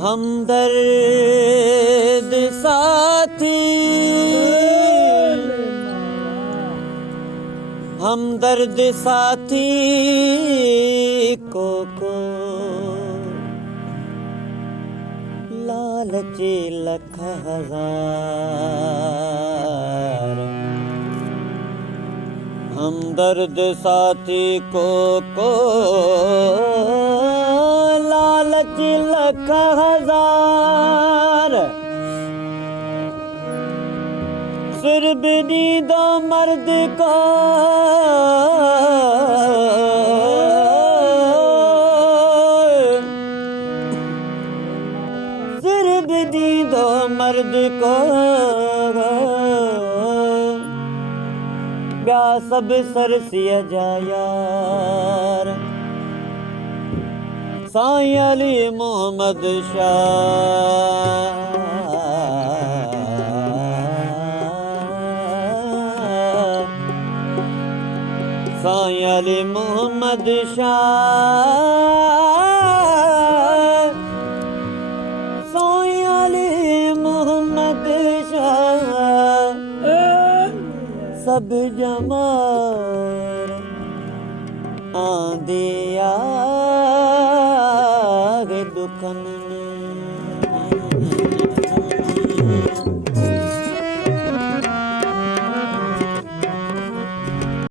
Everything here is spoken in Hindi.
हमदर्द साथी हमदर्द साथी को लालच लख हजार। हमदर्द साथी को लालच लख हजार। सिर भी दो मर्द को सिर भी दो मर्द को ब्याह सब सरसिया जा यार। साईं अली मोहम्मद शाह साईं अली मोहम्मद शाह साईं अली मोहम्मद शाह सब जमार आंदिया